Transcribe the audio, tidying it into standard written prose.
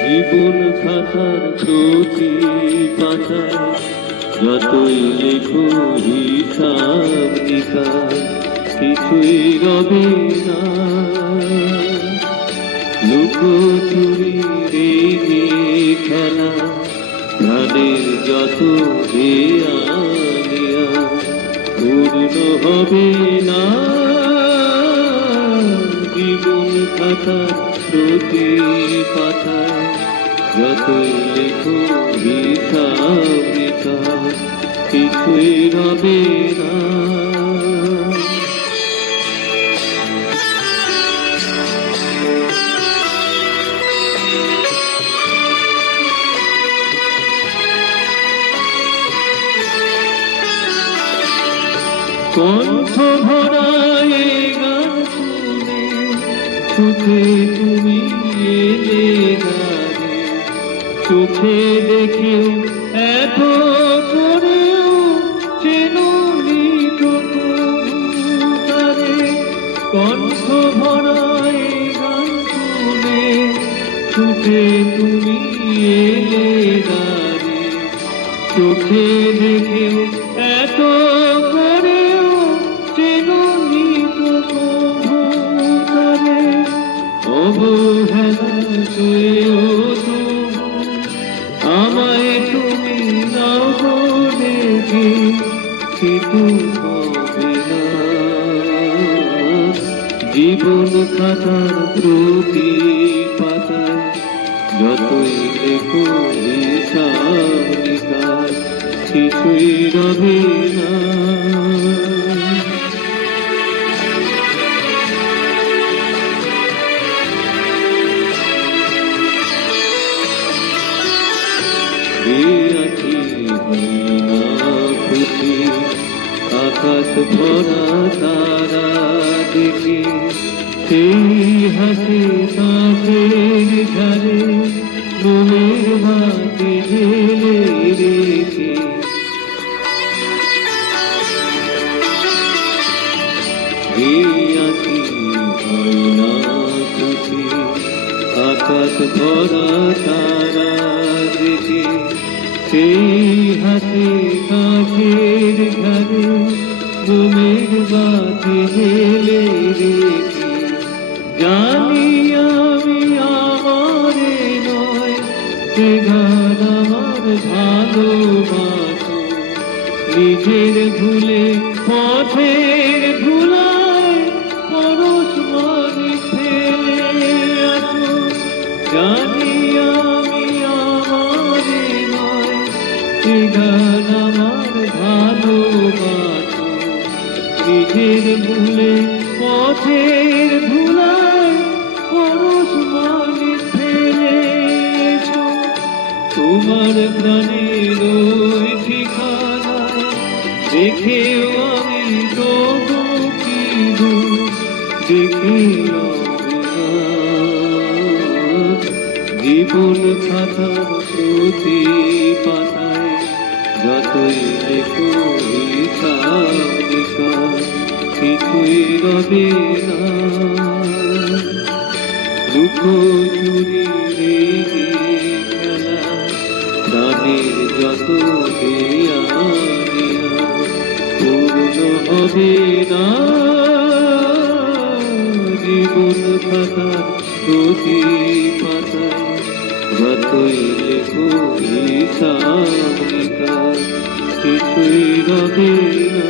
জীবন খাতার প্রতি পাতায় যতই লেখো হিসাব নিকাশ কিছুই রবে না। লুকোচুরি রেগে খেলা প্রাণের যত দেয়া নেয়া পূর্ণ হবে না। জীবন খাতার প্রতি পাতায় যতই লেখো হিসাব নিকাশ কিছুই রবে না। কণ্ঠ ভরা এই গান শুনে ছুটে তুমি এলে গানে, চোখে দেখেও এত করেও চেননি তারে। কণ্ঠ ভরা এই গান শুনে ছুটে তুমি এলে গানে, চোখে দেখেও এত করেও চেননি তারে। অবহেলা হয়েও আমায় তুমি নাও দেখে কিছু হবে না। জীবন খাতার প্রতি পাতায় যতই লেখো হিসাব নিকাশ কিছুই রবে না। আকাশ ভরা তারা দেখে সেই হাসি কাঁচের ঝাড়ে মনের বাতি ঢেলে রেখে। আঁকি হয় না খুশি আকাশ ভরা তারা দেখে সেই হাসি কাঁচের ঘরে মনের বাতি ঢেলে রেখে। জানি আমি আমারে নয় সে গান আমার ভালোবাসো, নিজের ভুলে পথের ধুলায় পরশ মারি ফেলে আসো। জানি আমি আমারে নয় সে গান আমার ভালোবাসো, নিজের ভুলে পথের ধুলায় পরশ মারি ফেলে এসো। তোমার প্রাণের ওই ঠিকানায় দেখেও আমি তবু কি দেখে জীবন খাতার প্রতি পাতায় যতই লেখো হিসাব নিকাশ কিছুই রবে না। লুকোচুরি রেগে খেলা প্রাণের যত দেয়া নেয়া পূর্ণ হবে না। জীবন খাতার প্রতি পাতায় যতই লেখো হিসাব নিকাশ কিছুই রবে না।